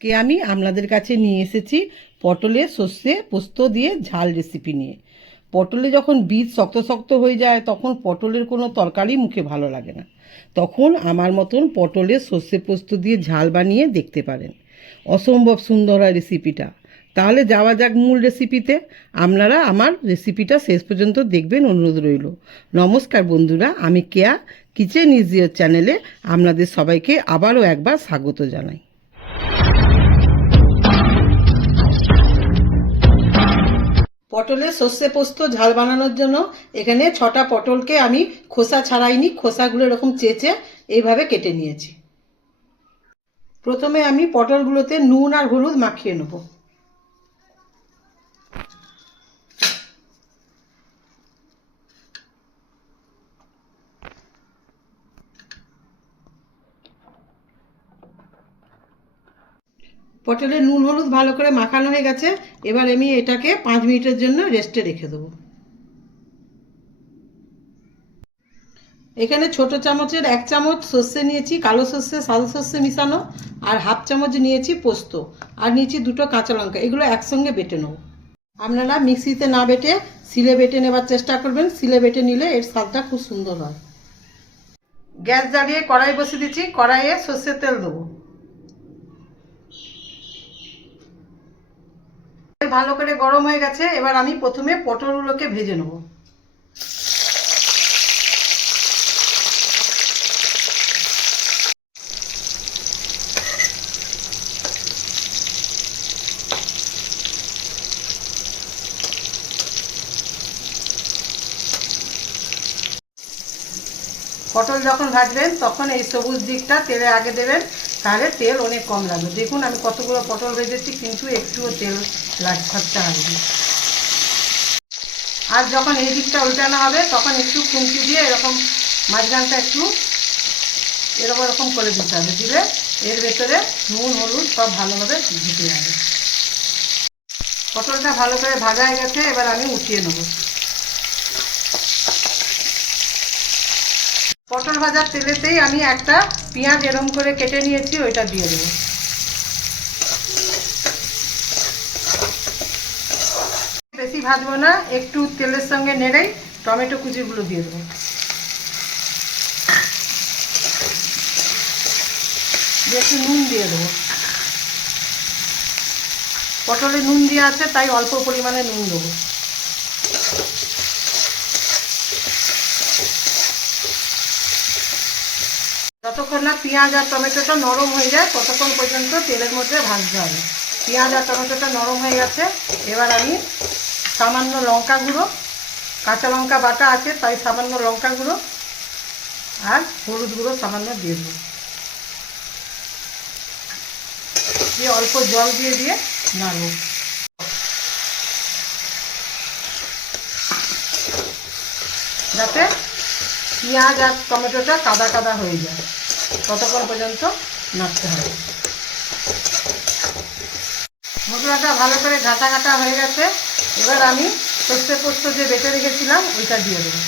আজকে আমি আপনাদের কাছে নিয়ে এসেছি পটলের সর্ষে পোস্ত দিয়ে ঝাল রেসিপি নিয়ে। পটলে যখন বীজ শক্ত শক্ত হয়ে যায় তখন পটলের কোনো তরকারি মুখে ভালো লাগে না। তখন আমার মতন পটলের সর্ষে পোস্ত দিয়ে ঝাল বানিয়ে দেখতে পারেন। অসম্ভব সুন্দর হয় রেসিপিটা। তাহলে যাওয়া যাক মূল রেসিপিতে। আপনারা আমার রেসিপিটা শেষ পর্যন্ত দেখবেন অনুরোধ রইল। নমস্কার বন্ধুরা, আমি কেয়া কিচেন ইজিয়ার চ্যানেলে আপনাদের সবাইকে আবারও একবার স্বাগত জানাই। পটলের সর্ষে পোস্ত ঝাল বানানোর জন্য এখানে 6টা পটলকে আমি খোসা ছাড়াইনি, খোসাগুলো এরকম চেঁচে এইভাবে কেটে নিয়েছি। প্রথমে আমি পটলগুলোতে নুন আর হলুদ মাখিয়ে নেব। পটলের নুন হলুদ ভালো করে মাখানো হয়ে গেছে। এবার আমি এটাকে 5 মিনিটের জন্য রেস্টে রেখে দেবো। এখানে ছোট চামচের 1 চামচ সর্ষে নিয়েছি, কালো সর্ষে সাদা সর্ষে মিশানো, আর হাফ চামচ নিয়েছি পোস্ত, আর নিয়েছি 2টো কাঁচা লঙ্কা। এগুলো একসঙ্গে বেটে নেব। আপনারা মিক্সিতে না বেটে শিলে বেটে নেবার চেষ্টা করবেন। শিলে বেটে নিলে এর স্বাদটা খুব সুন্দর হয়। গ্যাস জ্বালিয়ে কড়াই বসিয়ে দিচ্ছি। কড়াইয়ে সর্ষের তেল দেবো। তেল ভালো করে গরম হয়ে গেছে। এবার আমি প্রথমে পটলগুলোকে ভেজে নেব। পটল যখন ভাজবেন তখন এই সবুজ দিকটা তেলে আগে দেবেন, তাহলে তেল অনেক কম লাগবে। দেখুন আমি কতগুলো পটল ভেজেছি, কিন্তু একটুও তেল খরচা হয়নি। আর যখন এই দিকটা উল্টানো হবে তখন একটু খুন্তি দিয়ে এরকম মাঝখানটা একটু এরকম এরকম করে দিতে হবে। দিলে এর ভেতরে নুন হলুদ সব ভালোভাবে ঢুকে যাবে। পটলটা ভালো করে ভাজা হয়ে গেছে। এবার আমি উঠিয়ে নেব। পটল ভাজার তেলেতেই আমি একটা পেঁয়াজ এরম করে কেটে নিয়েছি, ওইটা দিয়ে দেবো। বেশি ভাজবো না, একটু তেলের সঙ্গে নেড়েই টমেটো কুচিগুলো দিয়ে দেবো। একটু নুন দিয়ে দেবো। পটলে নুন দেওয়া আছে তাই অল্প পরিমাণে নুন দেবো। যতক্ষণ না পেঁয়াজ আর টমেটোটা নরম হয়ে যায় ততক্ষণ পর্যন্ত তেলের মধ্যে ভাজতে হবে। পেঁয়াজ আর টমেটোটা নরম হয়ে গেছে। এবার আমি সামান্য লঙ্কা গুঁড়ো, কাঁচা লঙ্কা বাটা আছে তাই সামান্য লঙ্কা গুঁড়ো আর হলুদ গুঁড়ো সামান্য দিয়ে দেবো। দিয়ে অল্প জল দিয়ে দিয়ে নাড়ব। যাতে পেঁয়াজ আর টমেটোটা কাদা কাদা হয়ে যায় ততক্ষণ পর্যন্ত নাড়তে হবে। মশলাটা ভালো করে ঘাটা ঘাটা হয়ে গেছে। এবার আমি সর্ষে পোস্ত যে বেটে রেখেছিলাম ওইটা দিয়ে দেবো।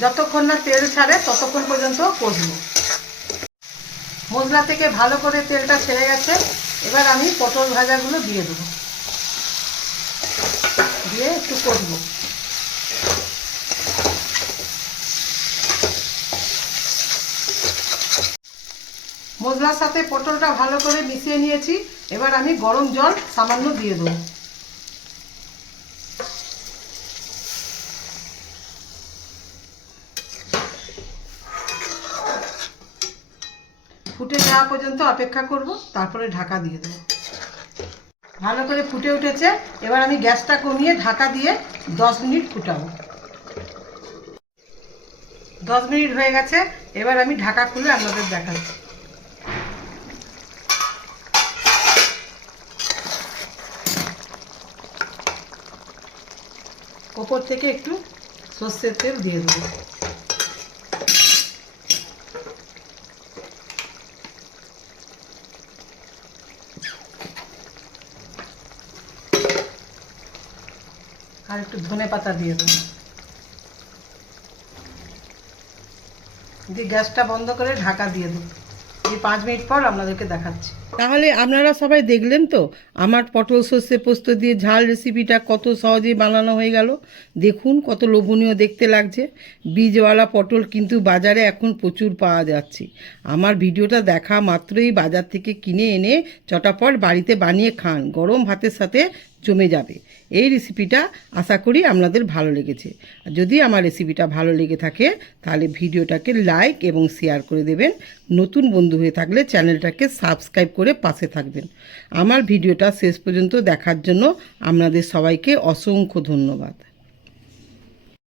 যতক্ষণ না তেল ছাড়ে ততক্ষণ পর্যন্ত কষবো। মশলা থেকে ভালো করে তেলটা ছেড়ে গেছে। এবার আমি পটল ভাজাগুলো দিয়ে দেবো, দিয়ে একটু কষবো। মশলার সাথে পটলটা ভালো করে মিশিয়ে নিয়েছি। এবার আমি গরম জল সামান্য দিয়ে দেবো। ফুটে যাওয়া পর্যন্ত অপেক্ষা করব, তারপরে ঢাকা দিয়ে দেবো। ভালো করে ফুটে উঠেছে। এবার আমি গ্যাসটা কমিয়ে ঢাকা দিয়ে 10 মিনিট ফুটাবো। 10 মিনিট হয়ে গেছে। এবার আমি ঢাকা খুলে আপনাদের দেখাচ্ছি। ওপর থেকে একটু সর্ষের তেল দিয়ে দেবো। আর একটু ধনে পাতা দিয়ে দেবো। দিয়ে গ্যাসটা বন্ধ করে ঢাকা দিয়ে দেবো। এই 5 মিনিট পর আপনাদেরকে দেখাচ্ছি। তাহলে আপনারা সবাই দেখলেন তো আমার পটল সর্ষে পোস্ত দিয়ে ঝাল রেসিপিটা কত সহজেই বানানো হয়ে গেল। দেখুন কত লোভনীয় দেখতে লাগছে। বীজওয়ালা পটল কিন্তু বাজারে এখন প্রচুর পাওয়া যাচ্ছে। আমার ভিডিওটা দেখা মাত্রই বাজার থেকে কিনে এনে চটাপট বাড়িতে বানিয়ে খান, গরম ভাতের সাথে জমে যাবে। এই রেসিপিটা আশা করি আপনাদের ভালো লেগেছে। যদি আমার রেসিপিটা ভালো লেগে থাকে তাহলে ভিডিওটাকে লাইক এবং শেয়ার করে দেবেন। নতুন বন্ধু হয়ে থাকলে চ্যানেলটাকে সাবস্ক্রাইব করে পাশে থাকবেন। আমার ভিডিওটা শেষ পর্যন্ত দেখার জন্য আপনাদের সবাইকে অসংখ্য ধন্যবাদ।